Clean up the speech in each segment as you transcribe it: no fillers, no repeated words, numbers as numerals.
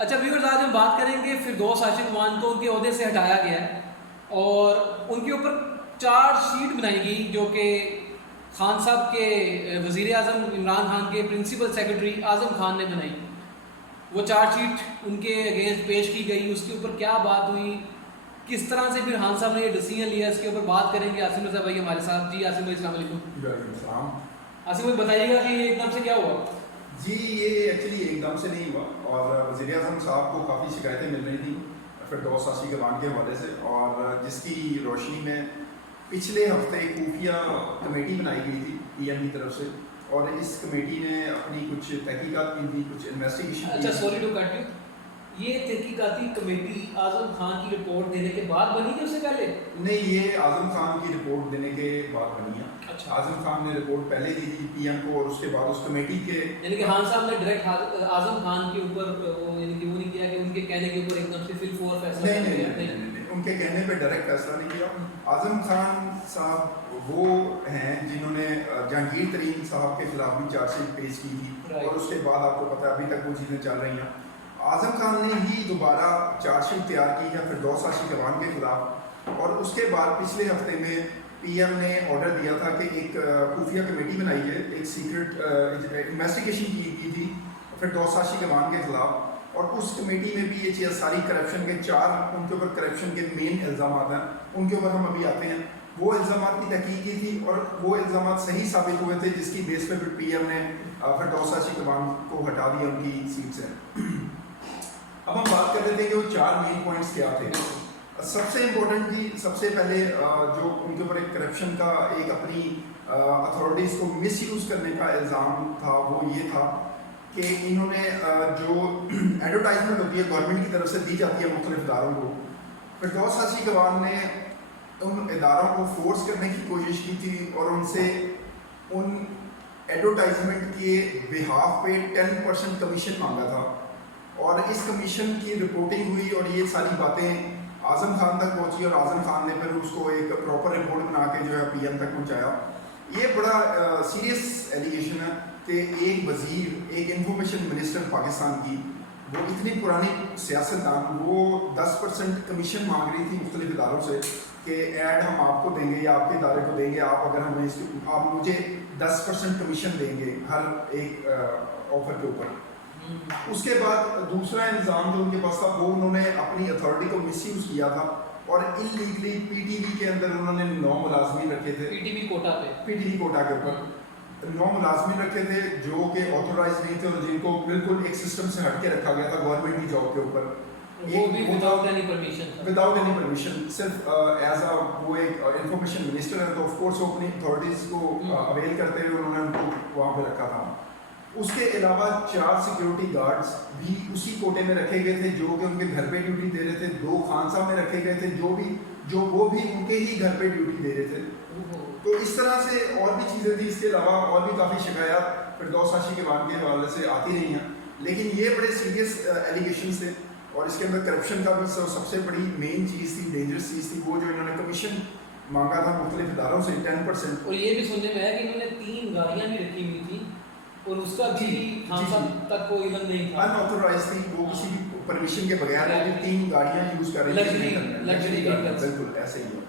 اچھا ویورز، آج ہم بات کریں گے فردوس عاشق وان کو ان کے عہدے سے ہٹایا گیا ہے اور ان کے اوپر چارج شیٹ بنائی گئی جو کہ خان صاحب کے وزیر اعظم عمران خان کے پرنسپل سیکرٹری اعظم خان نے بنائی. وہ چارج شیٹ ان کے اگینسٹ پیش کی گئی، اس کے اوپر کیا بات ہوئی، کس طرح سے پھر خان صاحب نے یہ ڈیسیژن لیا، اس کے اوپر بات کریں گے. عاصم رضا بھائی ہمارے ساتھ. جی عاصم بھائی السلام علیکم. وعلیکم السلام. عاصم بھائی بتائیے گا کہ یہ ایک دم سے کیا ہوا؟ جی یہ ایکچولی ایک دم سے نہیں ہوا اور وزیر اعظم صاحب کو کافی شکایتیں مل رہی تھیں فردوس عاشق وان کے حوالے سے، اور جس کی روشنی میں پچھلے ہفتے خفیہ کمیٹی بنائی گئی تھی پی ایم کی طرف سے، اور اس کمیٹی نے اپنی کچھ تحقیقات کی تھی، کچھ انویسٹیگیشن. اچھا سوری ٹو کٹ یو، یہ تحقیقاتی کمیٹی اعظم خان کی رپورٹ دینے کے بعد بنی کہ اس سے پہلے؟ نہیں، یہ اعظم خان کی رپورٹ دینے کے بعد بنی ہے. اچھا، اعظم خان نے رپورٹ پہلے دی تھی پی ایم کو، اور اس کے بعد اس کمیٹی کے یعنی کہ خان صاحب نے ڈائریکٹ اعظم خان کے اوپر یعنی کہ وہ نہیں کیا کہ ان کے کہنے کے اوپر ایک دم سے فل فور فیصلہ کر دیا؟ نہیں، ان کے کہنے پہ ڈائریکٹ فیصلہ نہیں کیا. اعظم خان صاحب وہ ہیں جنہوں نے جہانگیر ترین صاحب کے خلاف بھی چارج شیٹ پیش کی تھی، اور اس کے بعد آپ کو پتہ ہے ابھی تک وہ چیزیں چل رہی ہیں. اعظم خان نے ہی دوبارہ چارج شیٹ تیار کی ہے فردوس عاشق وان کے خلاف، اور اس کے بعد پچھلے ہفتے میں پی ایم نے آرڈر دیا تھا کہ ایک خفیہ کمیٹی بنائی ہے، ایک سیکرٹ انویسٹیگیشن کی تھی فردوس عاشق وان کے خلاف، اور اس کمیٹی میں بھی یہ ساری کرپشن کے ان کے اوپر کرپشن کے مین الزامات ہیں، ان کے اوپر ہم ابھی آتے ہیں. وہ الزامات کی تحقیق کی تھی اور وہ الزامات صحیح ثابت ہوئے تھے، جس کی بیس پہ پھر پی ایم نے فردوس عاشق وان کو ہٹا دیا ان کی سیٹ سے. اب ہم بات کر لیتے ہیں کہ وہ 4 مین پوائنٹس کیا تھے. سب سے امپورٹنٹ جی، سب سے پہلے جو ان کے اوپر ایک کرپشن کا ایک اپنی اتھارٹیز کو مس یوز کرنے کا الزام تھا، وہ یہ تھا کہ انہوں نے جو ایڈورٹائزمنٹ ہوتی ہے گورنمنٹ کی طرف سے دی جاتی ہے مختلف اداروں کو، فردوس عاشق وان نے ان اداروں کو فورس کرنے کی کوشش کی تھی اور ان سے ان ایڈورٹائزمنٹ کے بہاف پہ 10% کمیشن مانگا تھا. اور اس کمیشن کی رپورٹنگ ہوئی اور یہ ساری باتیں اعظم خان تک پہنچی، اور اعظم خان نے پھر اس کو ایک پراپر رپورٹ بنا کے جو ہے پی ایم تک پہنچایا. یہ بڑا سیریس ایلیگیشن ہے کہ ایک وزیر، ایک انفارمیشن منسٹر پاکستان کی، وہ اتنی پرانی سیاستدان، وہ 10% کمیشن مانگ رہی تھی مختلف اداروں سے کہ ایڈ ہم آپ کو دیں گے یا آپ کے ادارے کو دیں گے، آپ اگر ہمیں آپ مجھے 10% کمیشن دیں گے ہر ایک آفر کے اوپر. اس کے بعد دوسرا الزام جو ان کے پاس تھا، وہ انہوں نے اپنی اتھارٹی کو مس یوز کیا تھا اور انلیگلی پی ٹی وی کے اندر انہوں نے 9 ملازمین رکھے تھے. پی ٹی وی کوٹا پہ، پی ٹی وی کوٹا کے اوپر 9 ملازمین رکھے تھے جو کہ آتھورائز نہیں تھے اور جن کو بالکل ایک سسٹم سے ہٹ کے رکھا گیا تھا گورنمنٹ کی جاب کے اوپر. وہ بھی وداؤٹ اینی پرمیشن صرف ایز اے وہ ایک انفارمیشن منسٹر ہے تو آف کورس وہ اپنی اتھارٹیز کو اویل کرتے ہوئے انہوں نے ان کو وہاں پہ رکھا تھا. اس کے علاوہ 4 سیکیورٹی گارڈز بھی اسی کوٹے میں رکھے گئے تھے جو کہ ان کے گھر پہ ڈیوٹی دے رہے تھے. 2 خان صاحب میں رکھے گئے تھے جو وہ بھی ان کے ہی گھر پہ ڈیوٹی دے رہے تھے. تو اس طرح سے اور بھی چیزیں تھیں. اس کے علاوہ اور بھی کافی شکایات فردوس عاشق وان کے حوالے سے آتی رہی ہیں، لیکن یہ بڑے سیریس ایلیگیشنز تھے اور اس کے اندر کرپشن کا بھی سب سے بڑی مین چیز تھی، ڈینجرس چیز تھی، وہ جو انہوں نے کمیشن مانگا تھا مختلف اداروں سے 10%. اور یہ بھی سننے میں ہے کہ انہوں نے 3 گاڑیاں بھی رکھی ہوئی تھیں اور اس کا بھی خان صاحب تک کوئی علم نہیں تھا. ان آتھورائز تھی، وہ کسی بھی پرمیشن کے بغیر وہ 3 گاڑیاں یوز کر رہی تھیں. بالکل ایسے ہی ہے.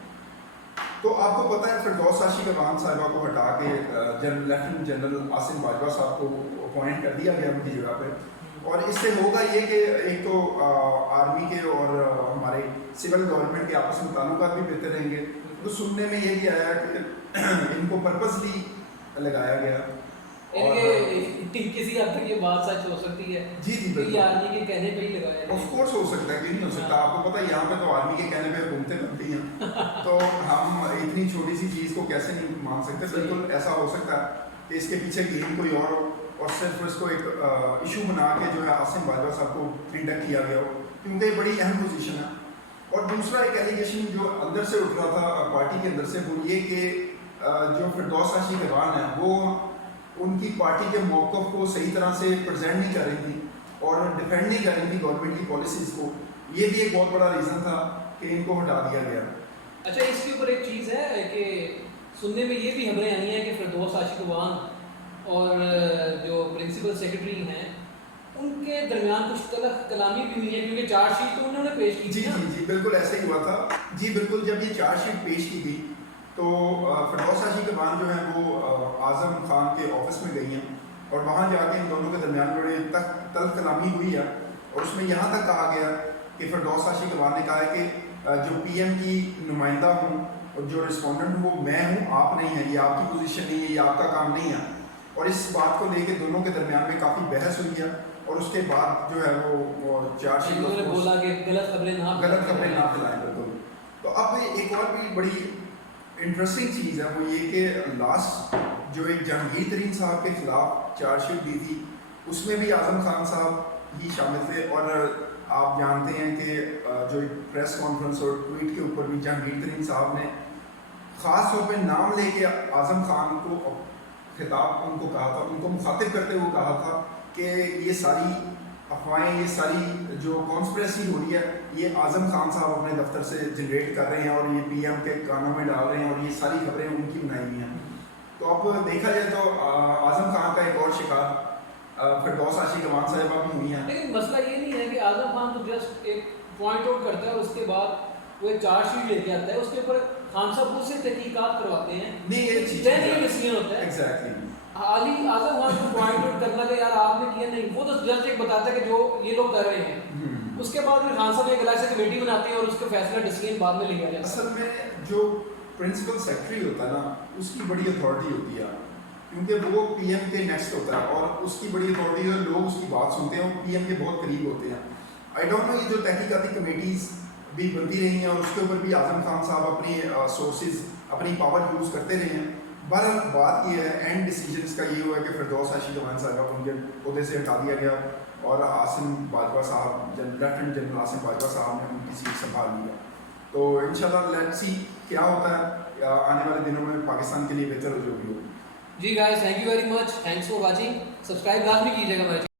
تو آپ کو پتہ ہے فردوس عاشق وان صاحبہ کو ہٹا کے لیفٹیننٹ جنرل عاصم باجوہ صاحب کو اپوائنٹ کر دیا گیا ان کی جگہ پہ. اور اس سے ہوگا یہ کہ ایک تو آرمی کے اور ہمارے سول گورنمنٹ کے آپس میں تعلقات بھی بہتر رہیں گے. تو سننے میں یہ بھی آیا کہ ان کو پرپسلی لگایا گیا. کسی حد تک یہ بات سچ ہو سکتی ہے. جی بالکل، آرمی کے کہنے پہ ہی لگایا ہے. آف کورس ہو سکتا ہے کہ نہیں ہو سکتا. آپ کو پتہ ہے یہاں پہ تو آرمی کے کہنے پہ حکومتیں بنتی ہیں تو ہم اتنی چھوٹی سی چیز کو کیسے نہیں مان سکتے. بالکل ایسا ہو سکتا ہے کہ اس کے پیچھے گیم کوئی اور ہو اور صرف اس کو ایک ایشو بنا کے جو ہے عاصم باجوہ صاحب کو کنڈکٹ کیا گیا ہو، کیونکہ یہ بڑی اہم پوزیشن ہے. اور دوسرا ایک ایلیگیشن جو اندر سے اٹھ رہا تھا پارٹی کے اندر سے، وہ یہ کہ جو فردوس عاشق وان ہے وہ ان کی پارٹی کے موقف کو صحیح طرح سے پریزنٹ نہیں کر رہی تھی اور ڈیفینڈ نہیں کر رہی تھی گورنمنٹ کی پالیسیز کو. یہ بھی ایک بہت بڑا ریزن تھا کہ ان کو ہٹا دیا گیا. اچھا اس کے اوپر ایک چیز ہے کہ سننے میں یہ بھی خبریں آئی ہیں کہ فردوس عاشق وان اور جو پرنسپل سیکرٹری ہیں ان کے درمیان کچھ تلخ کلامی بھی ہوئی ہے کیونکہ چارج شیٹ تو انہوں نے پیش کی جی تھی نا؟ جی جی بالکل ایسے ہی ہوا تھا جی بالکل. جب یہ چارج شیٹ پیش کی گئی تو فردوس حاشی کمان جو ہیں وہ اعظم خان کے آفس میں گئی ہیں اور وہاں جا کے ان دونوں کے درمیان بڑے تلخ کلامی ہوئی ہے اور اس میں یہاں تک کہا گیا کہ فردوس حاشی کمان نے کہا ہے کہ جو پی ایم کی نمائندہ ہوں اور جو رسپونڈنٹ ہوں وہ میں ہوں, آپ نہیں ہیں, یہ آپ کی پوزیشن نہیں ہے, یہ آپ کا کام نہیں ہے. اور اس بات کو لے کے دونوں کے درمیان میں کافی بحث ہوئی ہے اور اس کے بعد جو ہے وہ چارج شیٹ انہوں نے بولا کہ غلط خبریں نہ پھیلائیں بالکل. تو اب ایک اور بھی بڑی انٹرسٹنگ چیز ہے وہ یہ کہ لاسٹ جو ایک جہانگیر ترین صاحب کے خلاف چارج شیٹ دی تھی اس میں بھی اعظم خان صاحب ہی شامل تھے اور آپ جانتے ہیں کہ جو پریس کانفرنس اور ٹویٹ کے اوپر بھی جہانگیر ترین صاحب نے خاص طور پہ نام لے کے اعظم خان کو خطاب ان کو کہا تھا, ان کو مخاطب کرتے ہوئے کہا تھا کہ یہ ساری افواہیں, یہ ساری جو کانسپریسی ہو رہی ہے یہ اعظم خان صاحب اپنے دفتر سے جنریٹ کر رہے ہیں اور یہ پی ایم کے کانوں میں ڈال رہے ہیں اور یہ ساری خبریں ان کی بنائی ہوئی ہیں. تو اب دیکھا جائے تو اعظم خان کا ایک اور شکار فردوس حاشی کمان صاحبہ بھی ہوئی ہیں. لیکن مسئلہ یہ نہیں ہے کہ اعظم خان تو جسٹ ایک پوائنٹ آؤٹ کرتا ہے اور اس کے بعد وہ ایک چارج شیٹ لے کے آتا ہے, اس کے اوپر خان صاحب خود سے تحقیقات کرواتے ہیں. نہیں یہ چیز ڈیسیژن ہوتا ہے ایگزیکٹلی. علی اعظم خان کو پوائنٹ آؤٹ کرنا کہ یار آپ نے کیا نہیں, وہ تو جسٹ ایک بتاتا ہے کہ جو یہ لوگ کر رہے ہیں. اس کے بعد پھر خان صاحب ایک الگ سے کمیٹی بناتے ہیں اور اس کا فیصلہ ڈیسیژن بعد میں لیا جاتا ہے. اصل میں جو پرنسپل سیکرٹری ہوتا ہے نا اس کی بڑی اتھارٹی ہوتی ہے کیونکہ وہ پی ایم کے نیکسٹ ہوتا ہے اور اس کی بڑی اتھارٹی ہے, لوگ اس کی بات سنتے ہیں, وہ پی ایم کے بہت قریب ہوتے ہیں. آئی ڈونٹ نو یہ جو تحقیقاتی کمیٹیز بھی بنتی رہی ہیں اور اس کے اوپر بھی اعظم خان صاحب اپنی سورسز اپنی پاور یوز کرتے رہے ہیں. بہرحال بات یہ ہے اینڈ ڈیسیجنس کا یہ ہوا ہے کہ فردوس حاشی کمان صاحبہ کو ان کے عہدے سے ہٹا دیا گیا اور عاصم باجوہ صاحب لیفٹنٹ جنرل عاصم باجوہ صاحب نے ان کی سیٹ سنبھال لیا. تو انشاءاللہ لیٹس سی کیا ہوتا ہے آنے والے دنوں میں پاکستان کے لیے بہتر جو بھی ہو. جی guys, thank you very much, thanks for watching. Subscribe لازمی کیجیے گا.